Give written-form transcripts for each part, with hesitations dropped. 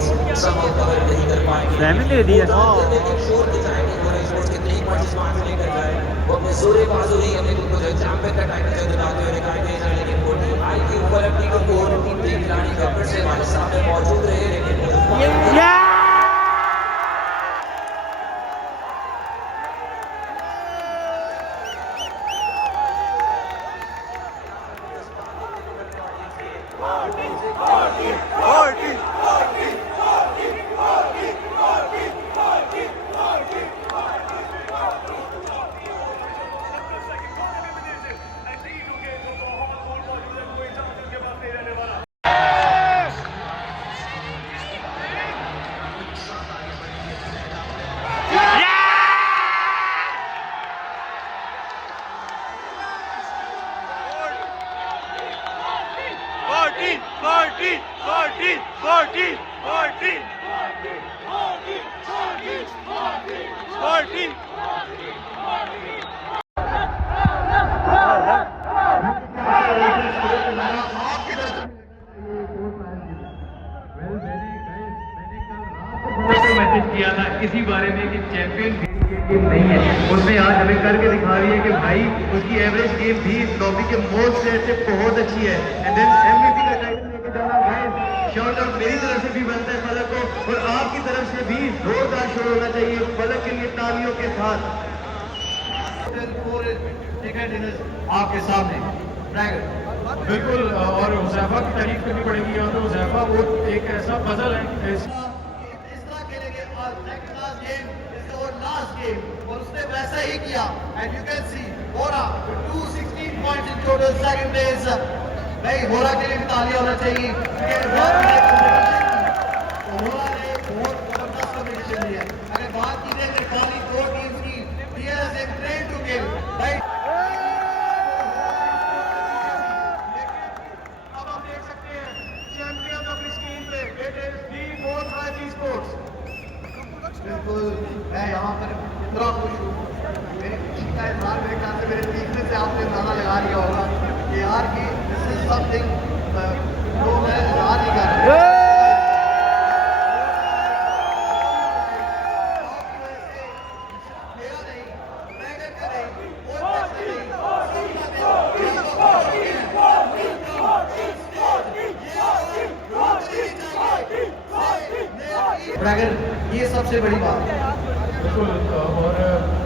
संभव कवर नहीं कर पाएंगे। दे दिया। लेकिन शोर दिखाएंगे गोरा स्पोर्ट्स कितने ही पॉइंट्स वहां से लेकर जाए, वो अपने जोरे बाजू ही हमें उनको जो चैंपियन का टाइटल जो दिलाते हुए दिखाई दे जाए। लेकिन वो टीम आई थी ऊपर अपनी को टीम के खिलाड़ी का फिर से हमारे सामने मौजूद रहे, लेकिन मैसेज किया था इसी बारे में कि चैंपियन गेम नहीं है, उसने आज हमें करके दिखा रही है कि भाई उसकी एवरेज गेम भी इस ट्रॉफी के मोस्ट से बहुत अच्छी है। एंड देन एमवीपी का टाइटल लेके जाना गाइस, शॉट आउट मेरी तरफ से भी बनता है फलक को, और आपकी तरफ से भी जोरदार शोर होना चाहिए फलक के लिए तालियों के साथ। आपके सामने बिल्कुल, और हुज़ैफा की तारीफ करनी पड़ेगी यहाँ पे। हुज़ैफा वो एक ऐसा पजल है, और उसने वैसा ही किया। एंड यू कैन सी होरा 216 points in total second place. नहीं, होरा के लिए भी तालियां होना चाहिए, होरा ने बहुत जबरदस्त कॉम्पिटिशन दिया। अगर बात की जाए खाली दो टीम्स की, TS and train to game right. अब आप देख सकते हैं चैंपियन अपनी स्क्रीन पे इट इज D4 स्पोर्ट्स। बिल्कुल, मैं यहाँ पर इतना खुश हूँ, मेरी खुशी का इजहार मेरे ख्याल से मेरे सीखने से आपने अंदाजा लगा लिया होगा कि यार की दिस इज समथिंग जो मैं इजहार नहीं कर रहा। अगर ये सबसे बड़ी बात है बिल्कुल। और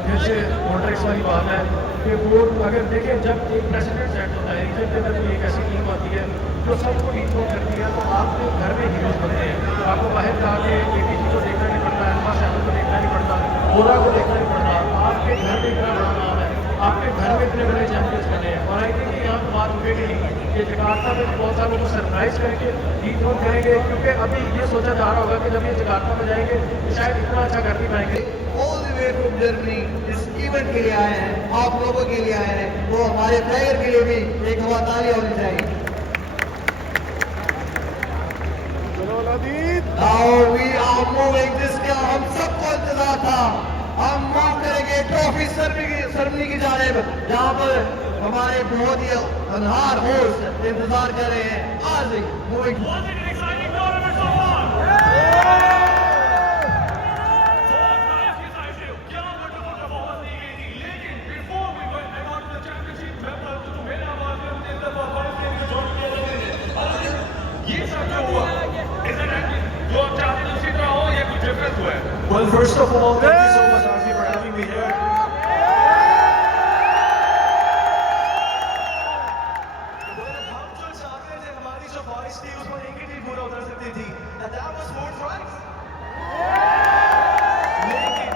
जैसे वोटरेक्स वाली बात है कि वो अगर देखें, जब एक प्रेसिडेंट सेट होता है, रीजन के अंदर कोई एक ऐसी टीम आती है जो सबको लीड करती है, तो आपके घर में हीरोज बनते हैं। तो आपको बाहर का के एटीटी को देखना नहीं पड़ता, अल्फा सेवन को देखना नहीं पड़ता, गोरा को देखना नहीं पड़ता। आपके घर में इतना बड़ा नाम है, आपके घर में इतने बड़े चैंपियंस बने हैं। और आई थिंक यहाँ पर बात उठेगी नहीं कि जकार्ता में बहुत सारे लोग सरप्राइज करके डी-थ्रोन करेंगे, क्योंकि अभी ये सोचा जा रहा होगा कि जब ये जकार्ता में जाएंगे तो शायद इतना अच्छा कर नहीं पाएंगे। All the way from Germany इस इवेंट के लिए आए हैं, आप लोगों के लिए आए हैं, वो हमारे प्लेयर के लिए भी एक हवा तालियां होनी चाहिए। Now we are moving, जिसका हम सबको इंतजार था। हम मूव करेंगे ट्रॉफी सेरेमनी की जानिब, जहाँ पर हमारे बहुत ही अनहार होस्ट इंतजार कर रहे हैं। आज moving Well, first of all, thank you so much, Arfi, for having me here. हम जो चाहते थे, हमारी जो ख्वाहिश थी, उसको एक ही चीज पूरा उतर सकती थी, and that was more tracks. लेकिन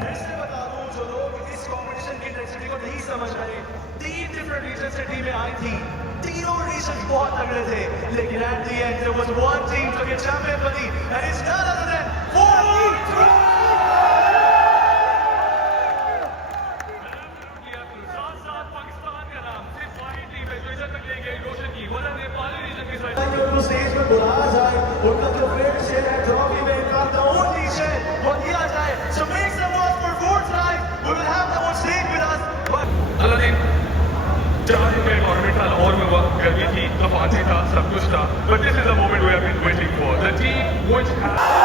फिर से बता दूं, जो लोग इस कंपटीशन की इंटेंसिटी को नहीं समझ रहे, 3 डिफरेंट रीजन से टीमें आई थी, तीनों रीजन बहुत तगड़े थे, लेकिन at the end there was one team to get champion बनी, and it's none other than 4-3. स्टेज में बुलाया जाए, उनका जो फेवरेट शेर है ट्रॉफी में इनका ओनली शेर वो दिया जाए। So make some noise for Force Life. We will have them on stage with us. But Aladdin, जहाँ दिन का टूर्नामेंट था, लाहौर में हुआ, गर्मी थी, तूफान था, सब कुछ था, but this is the moment we have been waiting for. The team which has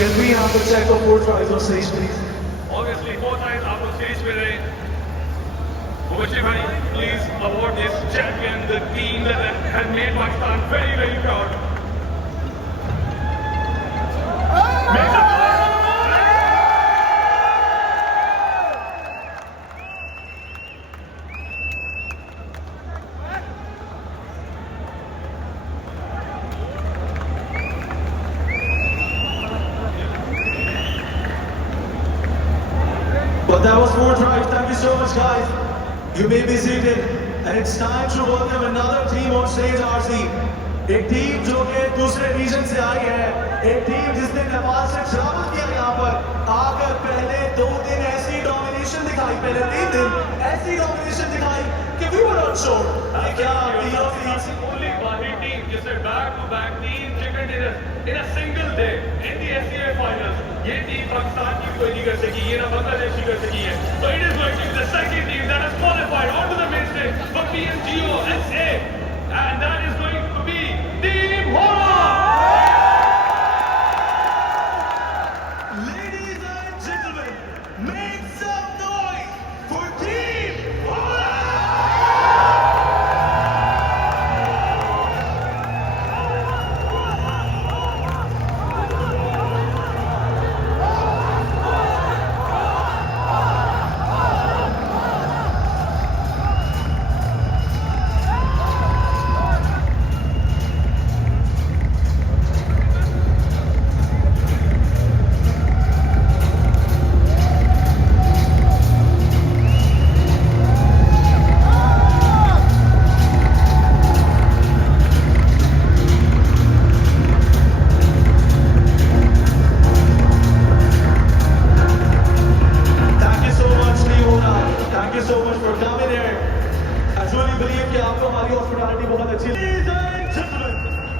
Can we have a check of 4 tries on stage, please? obviously 4 times आप लोग stage पे रहे मुबशिर भाई please award this champion the team that has made Pakistan very very proud. Make some But that was 4 tries. Thank you so much, guys. You may be seated. And it's time to welcome another team on stage, RC. एक टीम जो कि दूसरे रीजन से आई है, एक टीम जिसने नेपाल से ट्रैवल किया यहाँ पर आकर पहले 2 दिन ऐसी डोमिनेशन दिखाई, पहले 3 दिन ऐसी डोमिनेशन दिखाई कि we were not sure कि क्या the only Bali team just a back-to-back team chicken dinners in a single day in the SCA finals. ये टीम पाकिस्तान की कोई नहीं कर सकी, ये ना बांग्लादेश की कर सकी है. So it is going to be the second team that has qualified onto the main stage for PMGO SA, and that is going to be Team Hora. Ladies and gentlemen, make some noise for Team Hora!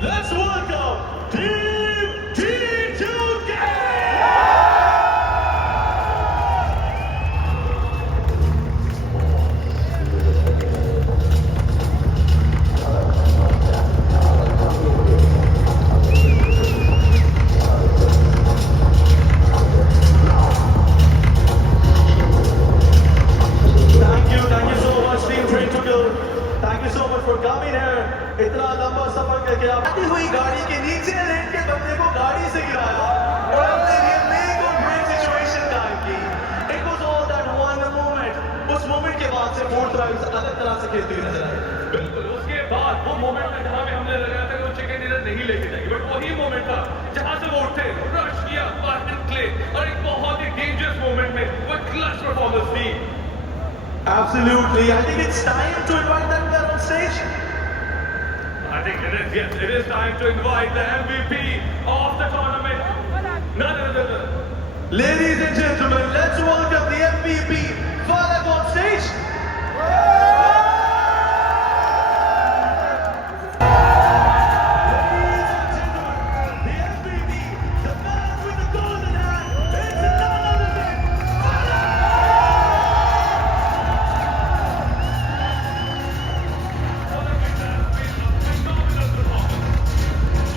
Let's welcome Team T2K! Thank you so much, Team T2K. Thank you so much for coming here. इतना लंबा सफर करके आती हुई गाड़ी के नीचे लेट के बंदे को गाड़ी से गिराया और अपने लिए मेक और ब्रेक सिचुएशन कायम की. It was all that one moment. उस मोमेंट के बाद से 4 ड्राइव्स अलग तरह से खेलती हुई नजर आई. बिल्कुल उसके बाद वो मोमेंट था जहां पे हमने लगा था कि वो चिकन डिनर नहीं लेके जाएगी, बट वही मोमेंट था जहां से वो उठे, रश किया पार्टन क्ले और एक बहुत ही डेंजरस मोमेंट में वो clutch performance the. Absolutely. I think it's time to invite them there on stage. I think it is, yes, it is time to invite the MVP of the tournament. None other than Ladies and gentlemen, let's welcome the MVP, Falak on stage. Ladies and gentlemen, the MVP, the man with the golden hand, is none other than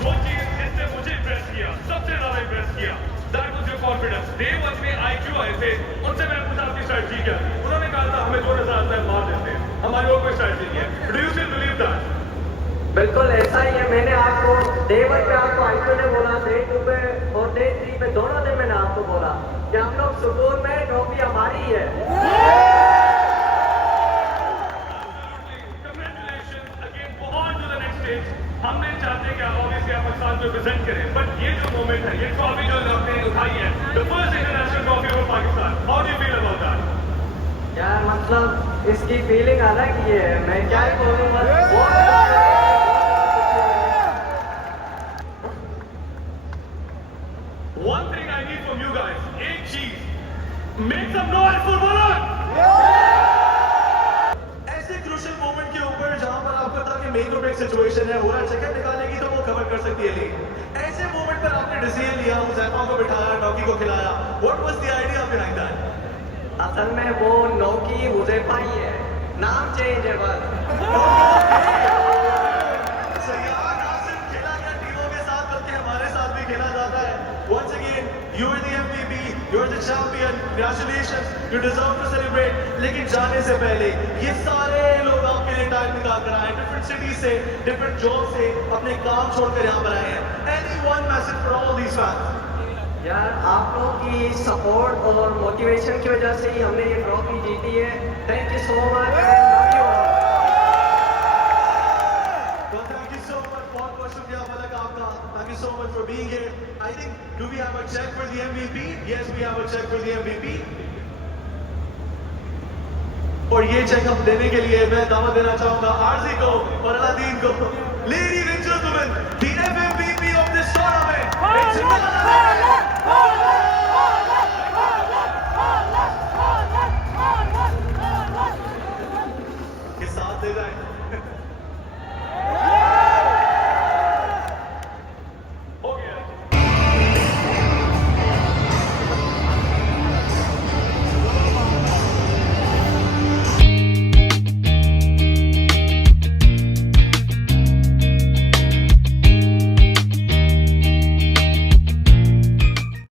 जो चीज जिसने मुझे इम्प्रेस किया, सबसे ज्यादा इम्प्रेस किया, that was your confidence. Day 1 में IQ आए थे, उनसे मैंने पूछा आपकी स्ट्रैटेजी क्या है? उन्होंने कहा था हमें जो नजर आता है मार देते हैं, हमारी और कोई स्ट्रैटेजी नहीं है. Do you still believe that? बिल्कुल ऐसा ही है. मैंने आपको डे 1 पे आपको आईक्यू ने बोला, डे 2 पे और डे 3 पे दोनों दिन मैंने आपको बोला कि हम लोग सुकून में, ट्रॉफी हमारी है. Congratulations again, go on to the next stage. हम नहीं चाहते कि आप obviously आप पाकिस्तान को रिप्रेजेंट करें, बट ये जो मोमेंट है, ये ट्रॉफी जो आपने उठाई है, the first international trophy for Pakistan, how do you feel about that? यार मतलब इसकी फीलिंग अलग ही है. मैं क्या ही बोलूँ, बस One thing I need from you guys, एक चीज, make some noise for Malak. ऐसे क्रूशियल था कि मेक और ब्रेक सिचुएशन है, वो चेकअप निकालेगी तो वो कवर कर सकती है लीग। ऐसे मोमेंट पर आपने डिसीजन लिया, हुज़ैफा को बिठाया, नौकी को खिलाया, what was the idea behind that? असल में वो नौकी हुज़ैफा ही है, नाम चेंज है बस। सयान नासिर खेला गया टीमों के साथ, बल्कि हमारे साथ भी खेला जाता है। Once again, you are the MVP, you are the champion, congratulations, you deserve to celebrate. लेकिन जाने से पहले ये सारे लोग आपके लिए टाइम निकाल कर आए, different cities से, different jobs से, अपने काम छोड़कर यहाँ पर आए हैं। Any one message for all these fans? यार आप लोगों की सपोर्ट और मोटिवेशन की वजह से ही हमने ये ट्रॉफी जीती है। Thank you so much. Well, thank you so much. बहुत शुक्रिया मलक आपका. Thank you so much for being here. I think, do we have a check for the MVP? Yes, we have a check for the MVP. और ये चेक हम देने के लिए मैं दावत देना चाहूंगा आरजी को और अलादीन को. Ladies and gentlemen, the MVP of this tournament. It's